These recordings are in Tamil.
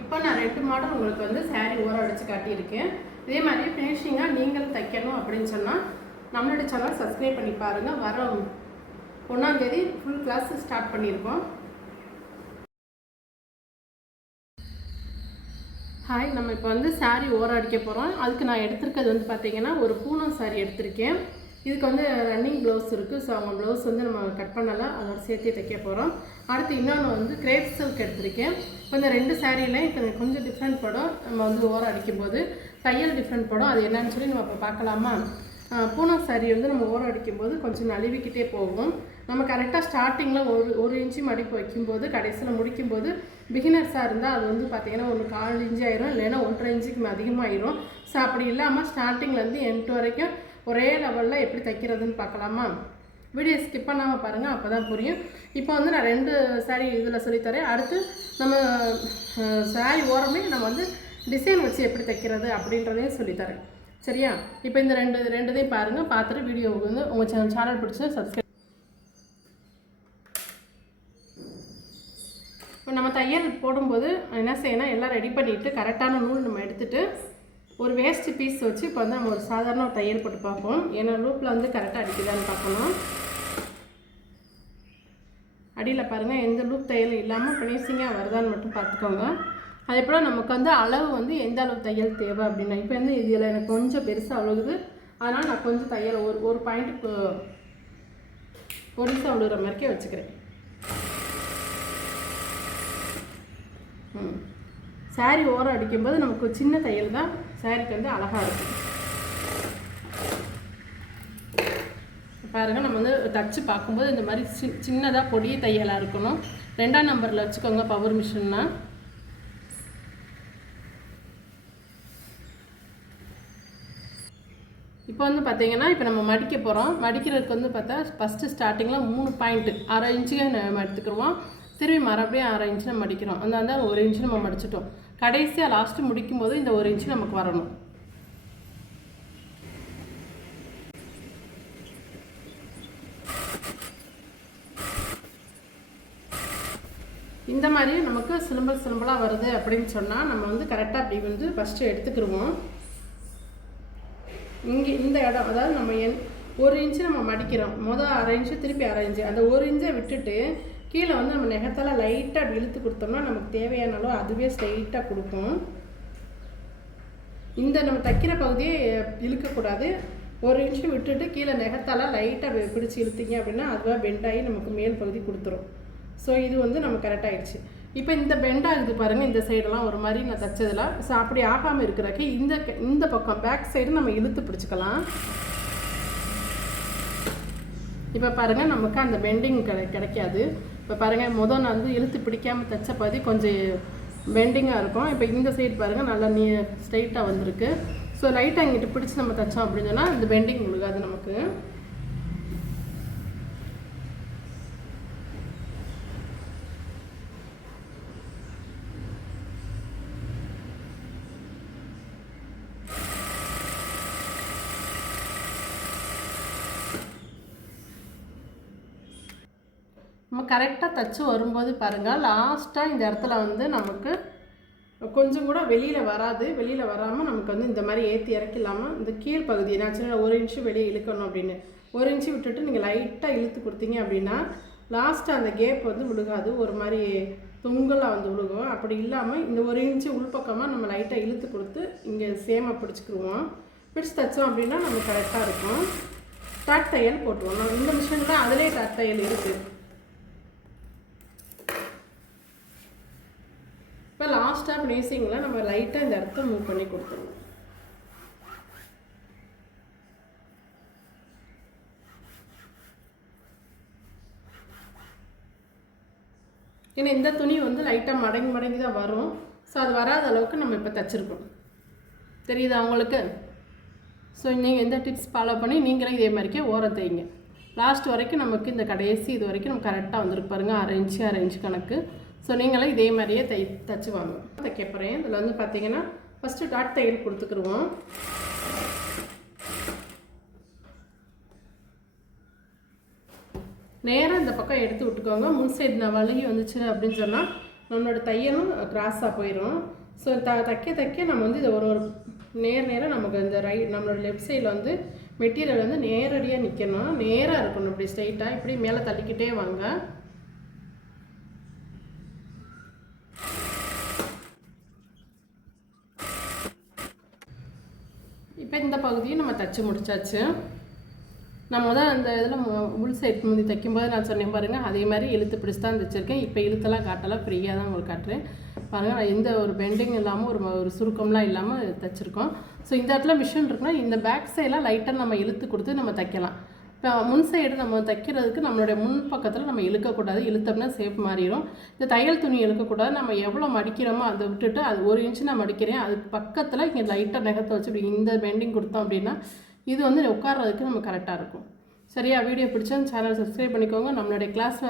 இப்போ நான் 2 மாடல் உங்களுக்கு வந்து சாரீ ஓரம் அடித்து காட்டியிருக்கேன். இதே மாதிரி ஃபினிஷிங்காக நீங்களும் தைக்கணும் அப்படின்னு சொன்னால் நம்மளோட சேனல் சப்ஸ்கிரைப் பண்ணி பாருங்கள். வர 1ஆம் தேதி ஃபுல் கிளாஸ் ஸ்டார்ட் பண்ணியிருக்கோம். ஹாய், நம்ம இப்போ வந்து சாரீ ஓரம் அடிக்க போகிறோம். அதுக்கு நான் எடுத்திருக்கிறது வந்து பார்த்திங்கன்னா ஒரு பூனம் சாரீ எடுத்திருக்கேன். இதுக்கு வந்து ரன்னிங் ப்ளவுஸ் இருக்குது. ஸோ அவங்க ப்ளவுஸ் வந்து நம்ம கட் பண்ணலாம், அதோட சேர்த்தே தைக்க போகிறோம். அடுத்து இன்னொன்று வந்து கிரேப் சில்க் எடுத்திருக்கேன். இப்போ இந்த 2 சாரியில் இப்போ கொஞ்சம் டிஃப்ரெண்ட் படும். நம்ம வந்து ஓரம் அடிக்கும்போது தையல் டிஃப்ரெண்ட் படும். அது என்னன்னு சொல்லி நம்ம இப்போ பார்க்கலாமா? பூனம் சாரீ வந்து நம்ம ஓரம் அடிக்கும்போது கொஞ்சம் நழுவிக்கிட்டே போகும். நம்ம கரெக்டாக ஸ்டார்டிங்கில் ஒரு இன்ச்சு மடிப்பு வைக்கும்போது கடைசியில் முடிக்கும்போது பிகினர்ஸாக இருந்தால் அது வந்து பார்த்திங்கன்னா ஒரு 1/4 இன்ச்சு ஆயிரும், இல்லைன்னா 1.5 இன்ச்சுக்கு அதிகமாகிடும். ஸோ அப்படி இல்லாமல் ஸ்டார்டிங்லேருந்து எண்ட் வரைக்கும் ஒரே லெவலில் எப்படி தைக்கிறதுன்னு பார்க்கலாமா? வீடியோ ஸ்கிப் பண்ணாமல் பாருங்கள், அப்போ தான் புரியும். இப்போ வந்து நான் 2 சாரீ இதில் சொல்லித்தரேன். அடுத்து நம்ம சாரீ ஓரமே நம்ம வந்து டிசைன் வச்சு எப்படி தைக்கிறது அப்படின்றதையும் சொல்லித்தரேன். சரியா? இப்போ இந்த ரெண்டுதையும் பாருங்கள். பார்த்துட்டு வீடியோவுக்கு வந்து உங்கள் சேனல் பிடிச்சி சப்ஸ்கிரைப். இப்போ நம்ம தையல் போடும்போது என்ன செய்யணும், எல்லாம் ரெடி பண்ணிவிட்டு கரெக்டான நூல் நம்ம எடுத்துகிட்டு ஒரு வேஸ்ட் பீஸ் வச்சு இப்போ வந்து நம்ம ஒரு சாதாரண ஒரு தையல் போட்டு பார்ப்போம். ஏன்னா லூப்பில் வந்து கரெக்டாக அடிக்குதான்னு பார்க்கணும். அடியில் பாருங்கள், எந்த லூப் தையல் இல்லாமல் ஃபினிஷிங்காக வருதான்னு மட்டும் பார்த்துக்கோங்க. அதே போல் நமக்கு வந்து அளவு வந்து எந்த அளவு தையல் தேவை அப்படின்னா, இப்போ வந்து இதில் எனக்கு கொஞ்சம் பெருசாக அவ்வளோகுது. அதனால் நான் கொஞ்சம் தையல் ஒரு பாயிண்ட்டுக்கு பொடிசாக விழுகிற மாதிரிக்கே வச்சுக்கிறேன். சாரீ ஓரம் அடிக்கும்போது நமக்கு சின்ன தையல் தான் சாரீக்கு வந்து அழகாக இருக்கும். பாருங்கள், நம்ம வந்து தச்சு பார்க்கும்போது இந்த மாதிரி சின்னதாக பொடிய தையலாக இருக்கணும். 2ஆம் நம்பரில் வச்சுக்கோங்க பவர் மிஷின்னா. இப்போ வந்து பார்த்திங்கன்னா இப்போ நம்ம மடிக்க போகிறோம். மடிக்கிறதுக்கு வந்து பார்த்தா ஃபஸ்ட்டு ஸ்டார்டிங்கில் 3 பாயிண்ட்டு 1/2 இன்ச்சுக்கு நம்ம எடுத்துக்கிடுவோம். திரும்பி மறுபடியும் 1/2 இன்ச்சு நம்ம மடிக்கிறோம். அந்த 1 இன்ச்சு நம்ம மடிச்சிட்டோம். கடைசியாக லாஸ்ட்டு முடிக்கும் போது இந்த 1 இன்ச்சு நமக்கு வரணும். இந்த மாதிரி நமக்கு சிலம்பலாக வருது அப்படின்னு சொன்னால் நம்ம வந்து கரெக்டாக அப்படி வந்து ஃபஸ்ட்டு எடுத்துக்கிடுவோம். இங்கே இந்த இடம், அதாவது நம்ம 1 இன்ச்சு நம்ம மடிக்கிறோம். 1/2 இன்ச்சு திருப்பி 1/2 இன்ச்சு, அந்த 1 இன்ச்சை விட்டுட்டு கீழே வந்து நம்ம நெகத்தால் லைட்டாக அப்படி இழுத்து கொடுத்தோம்னா நமக்கு தேவையான அளவு அதுவே ஸ்ட்ரைட்டாக கொடுக்கும். இந்த நம்ம தைக்கிற பகுதியே இழுக்கக்கூடாது. 1 இன்ச்சு விட்டுட்டு கீழே நெகத்தால் லைட்டாக பிடிச்சி இழுத்திங்க அப்படின்னா அதுவாக பெண்டாகி நமக்கு மேல் பகுதி கொடுத்துரும். ஸோ இது வந்து நம்ம கரெக்டாகிடுச்சு. இப்போ இந்த பெண்டாகுது பாருங்கள், இந்த சைடெல்லாம் ஒரு மாதிரி நான் தைச்சதில். ஸோ அப்படி ஆகாமல் இருக்கிறக்கு இந்த பக்கம் பேக் சைடு நம்ம இழுத்து பிடிச்சிக்கலாம். இப்போ பாருங்கள், நமக்கு அந்த பெண்டிங் கிடைக்காது. இப்போ பாருங்கள், நான் வந்து இழுத்து பிடிக்காமல் தைச்ச பகுதி கொஞ்சம் பெண்டிங்காக இருக்கும். இப்போ இந்த சைடு பாருங்கள், நல்லா ஸ்ட்ரைட்டாக வந்திருக்கு. ஸோ லைட்டாக இங்கிட்டு பிடிச்சி நம்ம தைச்சோம் அப்படின்னு சொன்னால் இந்த பெண்டிங் விழுகாது நமக்கு. நம்ம கரெக்டாக தைச்சி வரும்போது பாருங்கள், லாஸ்ட்டாக இந்த இடத்துல வந்து நமக்கு கொஞ்சம் கூட வெளியில் வராது. வெளியில் வராமல் நமக்கு வந்து இந்த மாதிரி ஏற்றி இறக்கில்லாமல் இந்த கீழ் பகுதி நான் சின்ன 1 இன்ச்சு வெளியே இழுக்கணும் அப்படின்னு 1 இன்ச்சு விட்டுட்டு நீங்கள் லைட்டாக இழுத்து கொடுத்தீங்க அப்படின்னா லாஸ்ட்டாக அந்த கேப் வந்து விழுகாது, ஒரு மாதிரி தொங்கலாக வந்து விழுகும். அப்படி இல்லாமல் இந்த 1 இன்ச்சு உள்பக்கமாக நம்ம லைட்டாக இழுத்து கொடுத்து இங்கே சேமாக பிடிச்சிக்கிடுவோம். பிடிச்சி தைச்சோம் அப்படின்னா நம்ம கரெக்டாக இருக்கும். டாட் தையல் போட்டுருவோம். நம்ம இந்த மிஷினில் அதிலே டாட் தையல் இருக்குது. இப்போ லாஸ்ட்டாக ஃபினிஷிங்கில் நம்ம லைட்டாக இந்த இடத்த மூவ் பண்ணி கொடுத்துருவோம். ஏன்னா இந்த துணி வந்து லைட்டாக மடங்கி தான் வரும். ஸோ அது வராத அளவுக்கு நம்ம இப்போ தைச்சிருக்கோம். தெரியுதா உங்களுக்கு? ஸோ நீங்கள் எந்த டிப்ஸ் ஃபாலோ பண்ணி நீங்களே இதே மாதிரிக்கே ஓரம் தைங்க. லாஸ்ட் வரைக்கும் நமக்கு இந்த கடைசி இது வரைக்கும் நம்ம கரெக்டாக வந்துருக்கு பாருங்கள், 1/2 இன்ச்சு கணக்கு. ஸோ நீங்களும் இதே மாதிரியே தைச்சு வாங்க. தைக்க போகிறேன். இதில் வந்து பார்த்தீங்கன்னா ஃபஸ்ட்டு டாட் தையல் கொடுத்துக்குருவோம். நேராக இந்த பக்கம் எடுத்து விட்டுக்கோங்க. முன் சைடு நான் வழுகி வந்துச்சு அப்படின்னு சொன்னால் நம்மளோட தையலும் கிராஸாக போயிடும். ஸோ தைக்க நம்ம வந்து இதை ஒரு நேராக நமக்கு இந்த நம்மளோட லெஃப்ட் சைடில் வந்து மெட்டீரியல் வந்து நேரடியாக நிற்கணும், நேராக இருக்கணும். இப்படி ஸ்ட்ரைட்டாக இப்படி மேலே தள்ளிக்கிட்டே வாங்க. இப்போ இந்த பகுதியும் நம்ம தச்சு முடிச்சாச்சு. நான் அந்த இதில் உள் சைட் முந்தி தைக்கும்போது நான் சொன்னேன் பாருங்கள், அதே மாதிரி இழுத்து பிடிச்சி தான் தைச்சிருக்கேன். இப்போ இழுத்தெல்லாம் காட்டலாம், ஃப்ரீயாக தான் உங்களுக்கு காட்டுறேன் பாருங்கள். நான் எந்த ஒரு பெண்டிங் இல்லாமல் ஒரு சுருக்கம்லாம் இல்லாமல் தைச்சிருக்கோம். ஸோ இந்த இடத்துல மிஷின் இருக்குன்னா இந்த பேக் சைடெலாம் லைட்டாக நம்ம இழுத்து கொடுத்து நம்ம தைக்கலாம். இப்போ முன் சைடு நம்ம தைக்கிறதுக்கு நம்மளுடைய முன் பக்கத்தில் நம்ம இழுக்கக்கூடாது, இழுத்தோம்னா சேஃப் மாறிடும். இந்த தையல் துணி இழுக்கக்கூடாது. நம்ம எவ்வளோ மடிக்கிறோமோ அதை விட்டுட்டு அது 1 இன்ச்சு நான் மடிக்கிறேன், அதுக்கு பக்கத்தில் இங்கே லைட்டாக நகத்தை வச்சு இப்படி இந்த பெண்டிங் கொடுத்தோம் அப்படின்னா இது வந்து உட்கார்றதுக்கு நம்ம கரெக்டாக இருக்கும். சரியா? வீடியோ பிடிச்சா சேனல் சப்ஸ்கிரைப் பண்ணிக்கோங்க. நம்மளுடைய கிளாஸ்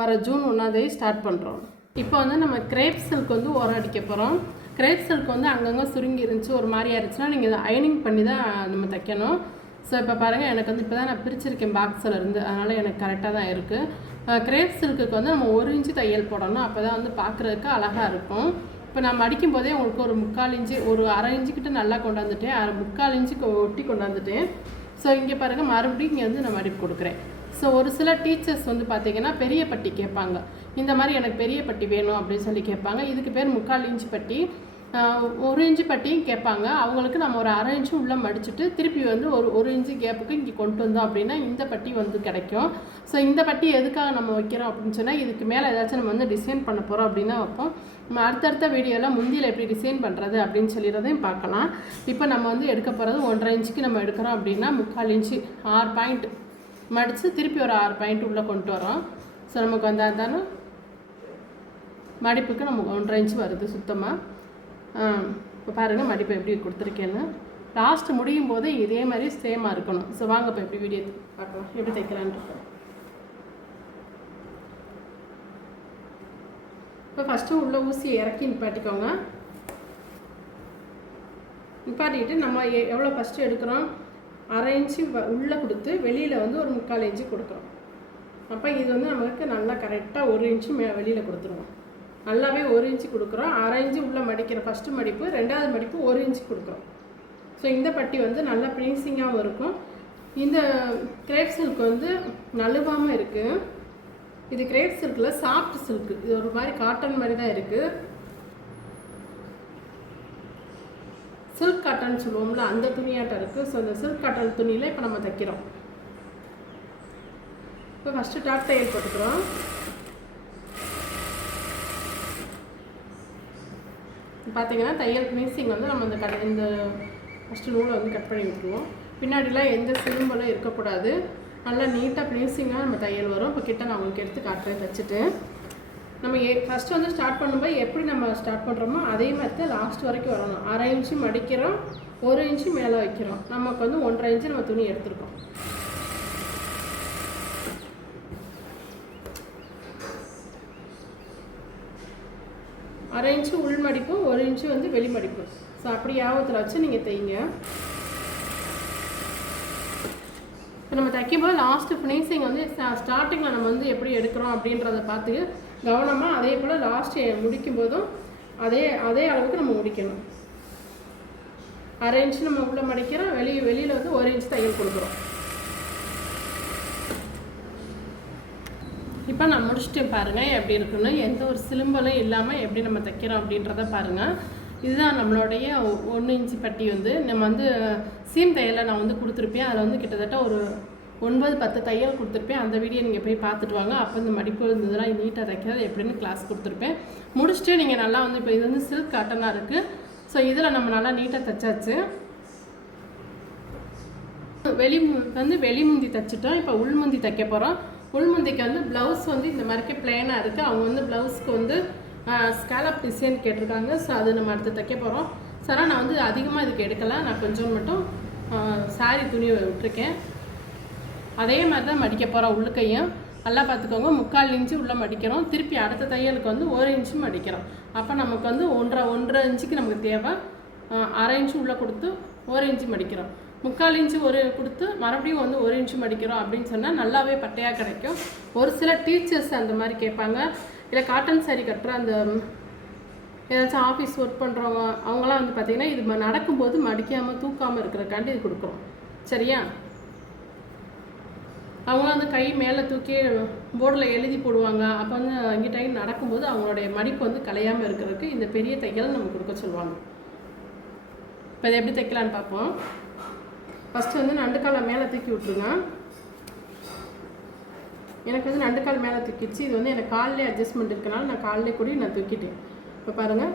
வர ஜூன் 1 ஸ்டார்ட் பண்ணுறோம். இப்போ வந்து நம்ம கிரேப் சில்க் வந்து ஓரம் அடிக்க போகிறோம். கிரேப் சில்க் வந்து அங்கங்கே சுருங்கி இருந்துச்சு, ஒரு மாதிரி ஆயிடுச்சுன்னா நீங்கள் இதை அயனிங் பண்ணி தான் நம்ம தைக்கணும். ஸோ இப்போ பாருங்கள், எனக்கு வந்து இப்போ தான் நான் பிரிச்சிருக்கேன் பாக்ஸில் இருந்து, அதனால் எனக்கு கரெக்டாக தான் இருக்குது. கிரேப் சில்க்குக்கு வந்து நம்ம 1 இன்ச்சு தையல் போடணும், அப்போ தான் வந்து பார்க்குறதுக்கு அழகாக இருக்கும். இப்போ நான் மடிக்கும் போதே உங்களுக்கு ஒரு 3/4 இன்ச்சு, ஒரு அரை இன்ச்சுக்கிட்ட நல்லா கொண்டாந்துட்டேன், 3/4 இன்ச்சுக்கு ஒட்டி கொண்டாந்துட்டேன். ஸோ இங்கே பாருங்கள், மறுபடியும் இங்கே வந்து நான் மடிப்பு கொடுக்குறேன். ஸோ ஒரு சில டீச்சர்ஸ் வந்து பார்த்திங்கன்னா பெரிய பட்டி கேட்பாங்க. இந்த மாதிரி எனக்கு பெரிய பட்டி வேணும் அப்படின்னு சொல்லி கேட்பாங்க. இதுக்கு பேர் 3/4 இன்ச்சு பட்டி. 1 இன்ச்சு பட்டியும் கேட்பாங்க. அவங்களுக்கு நம்ம ஒரு அரை இன்ச்சு உள்ளே மடிச்சுட்டு திருப்பி வந்து ஒரு இன்ச்சு கேப்புக்கு இங்கே கொண்டு வந்தோம் அப்படின்னா இந்த பட்டி வந்து கிடைக்கும். ஸோ இந்த பட்டி எதுக்காக நம்ம வைக்கிறோம் அப்படின்னு சொன்னால், இதுக்கு மேலே ஏதாச்சும் நம்ம வந்து டிசைன் பண்ண போகிறோம் அப்படின்னா வைப்போம். நம்ம அடுத்தடுத்த வீடியோவில் முந்தியில் எப்படி டிசைன் பண்ணுறது அப்படின்னு சொல்லிடுறதையும் பார்க்கலாம். இப்போ நம்ம வந்து எடுக்க போகிறது 1.5 இன்ச்சுக்கு நம்ம எடுக்கிறோம் அப்படின்னா 3/4 இன்ச்சு 6 பாயிண்ட் மடித்து திருப்பி ஒரு 6 பாயிண்ட் உள்ளே கொண்டு வரோம். ஸோ நமக்கு வந்தாலும் மடிப்புக்கு நமக்கு 1.5 இன்ச்சு வருது சுத்தமாக. இப்போ பாருங்கள் மடிப்பு எப்படி கொடுத்துருக்கேன்னு. லாஸ்ட்டு முடியும் போது இதே மாதிரி சேமாக இருக்கணும். ஸோ வாங்க இப்போ எப்படி வீடியோ பார்க்கலாம், எப்படி தைக்கலான்னு இருக்கோம். இப்போ ஃபஸ்ட்டு உள்ள ஊசியை இறக்கி நிப்பாட்டிக்கோங்க. நிப்பாட்டிட்டு நம்ம எவ்வளோ ஃபஸ்ட்டு எடுக்கிறோம், அரை இன்ச்சு உள்ளே கொடுத்து வெளியில் வந்து ஒரு 3/4 இன்ச்சு கொடுக்குறோம். அப்போ இது வந்து நமக்கு நல்லா கரெக்டாக 1 இன்ச்சு வெளியில் கொடுத்துருவோம். நல்லாவே 1 இன்ச்சு கொடுக்குறோம். அரை இன்ச்சு உள்ளே மடிக்கிற ஃபஸ்ட்டு மடிப்பு, 2வது மடிப்பு 1 இன்ச்சு கொடுக்குறோம். ஸோ இந்த பட்டி வந்து நல்லா ஃபினிஷிங்காகவும் இருக்கும். இந்த கிரேப் சில்க் வந்து நழுவாமல் இருக்குது. இது கிரேப் சில்கில் சாஃப்ட் சில்க்கு, இது ஒரு மாதிரி காட்டன் மாதிரி தான் இருக்குது. சில்க் காட்டன் சொல்லுவோம்ல, அந்த துணியாட்டம் இருக்குது. ஸோ இந்த சில்க் காட்டன் துணியில் இப்போ நம்ம தைக்கிறோம். இப்போ ஃபஸ்ட்டு டாப் தையல் போட்டுக்கிறோம். பார்த்தீங்கன்னா தையல் ஃபினிஷிங் வந்து நம்ம இந்த ஃபஸ்ட்டு நூலை வந்து கட் பண்ணி விட்டுருவோம். பின்னாடிலாம் எந்த சிலும்பலும் இருக்கக்கூடாது, நல்லா நீட்டாக ஃபினிஷிங்காக நம்ம தையல் வரும். இப்போ கிட்ட நான் உங்களுக்கு எடுத்து காட்டுறேன் தைச்சிட்டு. நம்ம ஃபஸ்ட்டு வந்து ஸ்டார்ட் பண்ணும்போது எப்படி நம்ம ஸ்டார்ட் பண்ணுறோமோ அதே மாதிரி தான் லாஸ்ட் வரைக்கும் வரணும். அரை இன்ச்சு மடிக்கிறோம், 1 இன்ச்சு மேலே வைக்கிறோம். நமக்கு வந்து 1.5 இன்ச்சு நம்ம துணி எடுத்துருக்கோம். அரை இன்ச்சு உள் மடிப்பு, 1 இன்ச்சு வந்து வெளி மடிப்பு. ஸோ அப்படி யாபத்தில் வச்சு நீங்கள் தைங்க. இப்போ நம்ம தைக்கும்போது லாஸ்ட்டு ஃபினிஷிங் வந்து ஸ்டார்டிங்கில் நம்ம வந்து எப்படி எடுக்கிறோம் அப்படின்றத பார்த்து கவனமாக அதே போல் லாஸ்ட்டு முடிக்கும்போதும் அதே அளவுக்கு நம்ம முடிக்கணும். அரை இன்ச்சு நம்ம உள்ளே மடிக்கிறோம், வெளியில் வந்து 1 இன்ச்சு தையல் கொடுக்குறோம். இப்போ நான் முடிச்சுட்டு பாருங்கள் எப்படி இருக்குன்னு, எந்த ஒரு சிலும்பலும் இல்லாமல் எப்படி நம்ம தைக்கிறோம் அப்படின்றத பாருங்கள். இதுதான் நம்மளுடைய 1 இன்ச்சு பட்டி. வந்து நம்ம வந்து சீம் தையலை நான் வந்து கொடுத்துருப்பேன். அதில் வந்து கிட்டத்தட்ட ஒரு 9-10 தையல் கொடுத்துருப்பேன். அந்த வீடியோ நீங்கள் போய் பார்த்துட்டு வாங்க. அப்போ இந்த மடிப்பு இருந்ததுலாம் நீட்டாக தைக்கிறது எப்படின்னு கிளாஸ் கொடுத்துருப்பேன். முடிச்சுட்டு நீங்கள் நல்லா வந்து இப்போ இது வந்து சில்க் காட்டனாக இருக்குது. ஸோ இதில் நம்ம நல்லா நீட்டாக தைச்சாச்சு. வெளிமுந்தி தைச்சிட்டோம். இப்போ உள்முந்தி தைக்க போகிறோம். உள்முந்திக்கு வந்து ப்ளவுஸ் வந்து இந்த மாதிரிக்கே பிளேனாக இருக்குது. அவங்க வந்து ப்ளவுஸ்க்கு வந்து ஸ்காலப் டிசைன் கேட்டிருக்காங்க. ஸோ அது நம்ம அடுத்து தைக்க போகிறோம். சார் நான் வந்து அதிகமாக இதுக்கு எடுக்கலை, நான் கொஞ்சம் மட்டும் சாரி துணி விட்டுருக்கேன். அதே மாதிரி தான் மடிக்க போகிறோம். உள்ளுக்கையும் நல்லா பார்த்துக்கோங்க, 3/4 இன்ச்சு உள்ளே மடிக்கிறோம். திருப்பி அடுத்த தையலுக்கு வந்து 1 இன்ச்சு மடிக்கிறோம். அப்போ நமக்கு வந்து 1.5 இன்ச்சுக்கு நமக்கு தேவை. அரை இன்ச்சு உள்ளே கொடுத்து 1 இன்ச்சு மடிக்கிறோம். 3/4 இன்ச்சு கொடுத்து மறுபடியும் வந்து 1 இன்ச்சு மடிக்கிறோம் அப்படின்னு சொன்னால் நல்லாவே பட்டையாக கிடைக்கும். ஒரு சில டீச்சர்ஸ் அந்த மாதிரி கேட்பாங்க. இல்லை காட்டன் சாரீ கட்டுற அந்த ஏதாச்சும் ஆஃபீஸ் ஒர்க் பண்ணுறவங்க அவங்களாம் வந்து பார்த்திங்கன்னா இது நடக்கும்போது மடிக்காமல் தூக்காமல் இருக்கிறக்காண்டி இது கொடுக்குறோம். சரியா? அவங்களாம் வந்து கை மேலே தூக்கி போர்டில் எழுதி போடுவாங்க. அப்போ வந்து அங்கிட்ட நடக்கும்போது அவங்களுடைய மடிப்பு வந்து கலையாமல் இருக்கிறதுக்கு இந்த பெரிய தையலை நம்ம கொடுக்க சொல்லுவாங்க. இப்போ இதை எப்படி தைக்கலான்னு பார்ப்போம். ஃபஸ்ட்டு வந்து நண்டுக்காலை மேலே தூக்கி விட்ருங்க. எனக்கு வந்து நண்டுக்கால் மேலே தூக்கிடுச்சு. இது வந்து எனக்கு காலிலே அட்ஜஸ்ட்மெண்ட் இருக்கனால நான் காலிலே கூட நான் தூக்கிட்டேன். இப்போ பாருங்கள்,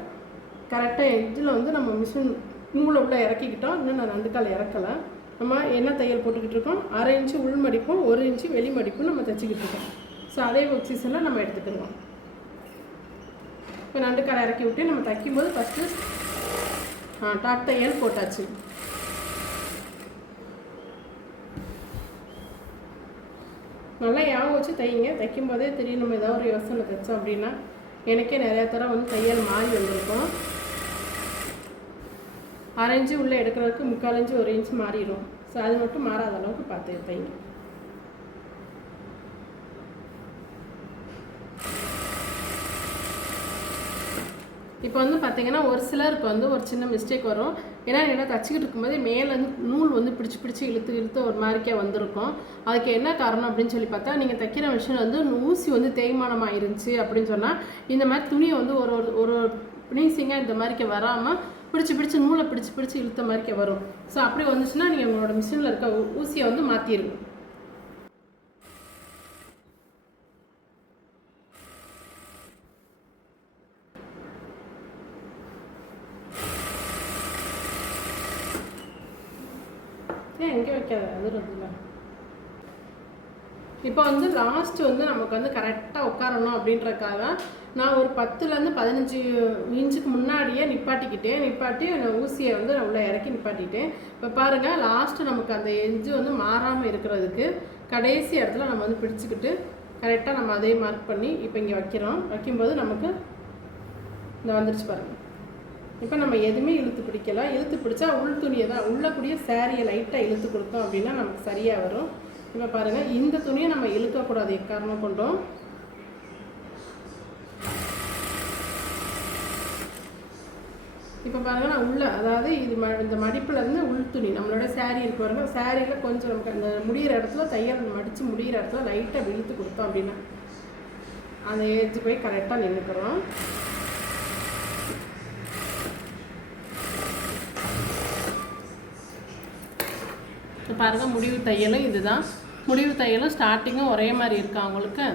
கரெக்டாக எட்ஜில் வந்து நம்ம மிஷின் நூலை உள்ளே இறக்கிக்கிட்டோம். இன்னும் நான் நண்டுக்கால் இறக்கலை. நம்ம என்ன தையல் போட்டுக்கிட்டு இருக்கோம், 1/2 இன்ச்சு உள் மடிப்பும் 1 இன்ச்சு வெளி மடிப்பும் நம்ம தைச்சிக்கிட்டு இருக்கோம். ஸோ அதே பொசிஷனில் நம்ம எடுத்துக்கிடுவோம். இப்போ நண்டுக்கால் இறக்கி விட்டு நம்ம தைக்கும்போது ஃபஸ்ட்டு டாட் தையல் போட்டாச்சு. நல்லா ஞாபகம் வச்சு தைங்க. தைக்கும்போதே தெரியும் நம்ம ஏதாவது ஒரு யோசனை தைச்சோம் அப்படின்னா. எனக்கே நிறையா தடவை வந்து தையல் மாறி வந்திருக்கும். 1/2 இன்ச்சு உள்ளே எடுக்கிறதுக்கு 3/4 இன்ச்சு 1 இன்ச்சு மாறிடும். ஸோ அது மட்டும் மாறாத அளவுக்கு பார்த்து தைங்க. இப்போ வந்து பார்த்திங்கன்னா ஒரு சிலருக்கு வந்து ஒரு சின்ன மிஸ்டேக் வரும். ஏன்னா என்ன தச்சிக்கிட்டு இருக்கும்போது மேலே வந்து நூல் வந்து பிடிச்சி இழுத்து ஒரு மாதிரிக்கே வந்திருக்கும். அதுக்கு என்ன காரணம் அப்படின்னு சொல்லி பார்த்தா, நீங்கள் தைக்கிற மிஷின் வந்து ஊசி வந்து தேய்மானமாக இருந்துச்சு அப்படின்னு சொன்னால் இந்த மாதிரி துணியை வந்து ஒரு ஒரு ஃபினிஷிங்காக இந்த மாதிரிக்கே வராமல் பிடிச்சி நூலை பிடிச்சி இழுத்த மாதிரிக்கே வரும். ஸோ அப்படி வந்துச்சுன்னா நீங்கள் உங்களோட மிஷினில் இருக்க ஊசியை வந்து மாற்றிடுங்க. எங்கே வைக்காது அது இருக்குல்ல. இப்போ வந்து லாஸ்ட்டு வந்து நமக்கு வந்து கரெக்டாக உட்காரணும் அப்படின்றக்காக நான் ஒரு 10லேருந்து 15 இன்ச்சுக்கு முன்னாடியே நிப்பாட்டி அந்த ஊசியை வந்து நான் உள்ளே இறக்கி நிப்பாட்டிட்டேன். இப்போ பாருங்கள், லாஸ்ட்டு நமக்கு அந்த எட்ஜு வந்து மாறாமல் இருக்கிறதுக்கு கடைசி இடத்துல நம்ம வந்து பிடிச்சிக்கிட்டு கரெக்டாக நம்ம அதே மார்க் பண்ணி இப்போ இங்கே வைக்கும்போது நமக்கு இந்த வந்துடுச்சு பாருங்கள். இப்போ நம்ம எதுவுமே இழுத்து பிடிக்கலாம். இழுத்து பிடிச்சா உள் துணியை தான் உள்ளக்கூடிய சாரியை லைட்டாக இழுத்து கொடுத்தோம் அப்படின்னா நமக்கு சரியாக வரும். இப்போ பாருங்கள், இந்த துணியை நம்ம இழுக்கக்கூடாது எக்காரணம் கொண்டோம். இப்போ பாருங்கள், நான் உள்ள அதாவது இது இந்த மடிப்புலேருந்து உள் துணி நம்மளோட சாரீ இருக்கு பாருங்க. சாரியில் கொஞ்சம் நமக்கு அந்த முடிகிற இடத்துல தையல் மடித்து முடிகிற இடத்துல லைட்டாக இழுத்து கொடுத்தோம் அப்படின்னா அந்த ஏஜ் போய் கரெக்டாக நின்றுக்கிறோம். இப்போ பாருங்கள், முடிவு தையலும் இதுதான். முடிவு தையலும் ஸ்டார்டிங்கும் ஒரே மாதிரி இருக்கா உங்களுக்கு.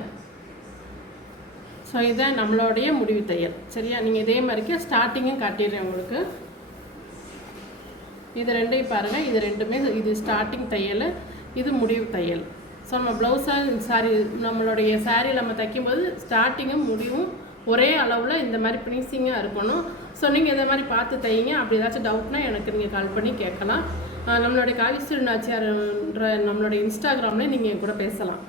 ஸோ இதான் நம்மளுடைய முடிவு தையல். சரியா? நீங்கள் இதே மாதிரிக்கு ஸ்டார்டிங்கும் காட்டிடுறேன் உங்களுக்கு. இது ரெண்டையும் பாருங்கள், இது ரெண்டுமே இது ஸ்டார்டிங் தையல், இது முடிவு தையல். ஸோ நம்ம ப்ளவுஸாக நம்மளுடைய சாரீ நம்ம தைக்கும்போது ஸ்டார்டிங்கும் முடிவும் ஒரே அளவில் இந்த மாதிரி ஃபினிஷிங்காக இருக்கணும். ஸோ நீங்கள் இதை மாதிரி பார்த்து தைங்க. அப்படி ஏதாச்சும் டவுட்னா எனக்கு நீங்கள் கால் பண்ணி கேட்கலாம். நம்மளுடைய காவிஸ்ரீ நாச்சியார்ன்ற நம்மளுடைய இன்ஸ்டாகிராமில் நீங்கள் என் கூட பேசலாம்.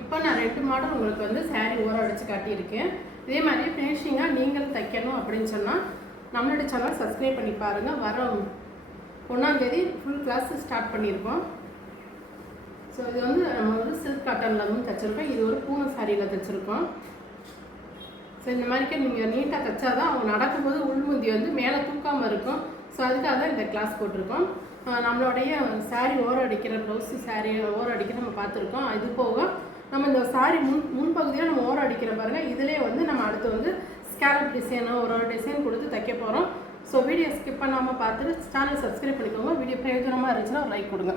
இப்போ நான் 2 மாடல் உங்களுக்கு வந்து சாரீ ஓரம் அடித்து காட்டியிருக்கேன். இதே மாதிரி ஃபினிஷிங்காக நீங்கள் தைக்கணும் அப்படின்னு சொன்னால் நம்மளுடைய சேனல் சப்ஸ்கிரைப் பண்ணி பாருங்கள். வர 1ஆம் தேதி ஃபுல் கிளாஸ் ஸ்டார்ட் பண்ணியிருக்கோம். ஸோ இது வந்து நம்ம வந்து சில்க் காட்டனில் வந்து தைச்சிருக்கோம். இது ஒரு பூனை சாரியில் தைச்சிருக்கோம். ஸோ இந்த மாதிரிக்கே நீங்கள் நீட்டாக தைச்சா தான் அவங்க நடக்கும்போது உள்முந்தி வந்து மேலே தூக்காமல் இருக்கும். ஸோ அதுக்காக தான் இந்த கிளாஸ் போட்டிருக்கோம். நம்மளுடைய சாரீ ஓரம் அடிக்கிற ப்ளவுஸு சாரீ ஓரம் அடிக்கிற நம்ம பார்த்துருக்கோம். இது போக நம்ம இந்த சாரீ முன்பகுதியில் நம்ம ஓரம் அடிக்கிற பாருங்கள். இதிலே வந்து நம்ம அடுத்து வந்து ஸ்கேலப் டிசைனோ ஒரு டிசைன் கொடுத்து தைக்க போகிறோம். ஸோ வீடியோ ஸ்கிப் பண்ணாமல் பார்த்துட்டு சேனல் சப்ஸ்கிரைப் பண்ணிக்கோங்க. வீடியோ பிரயோஜனமாக இருந்துச்சுன்னா ஒரு லைக் கொடுங்க.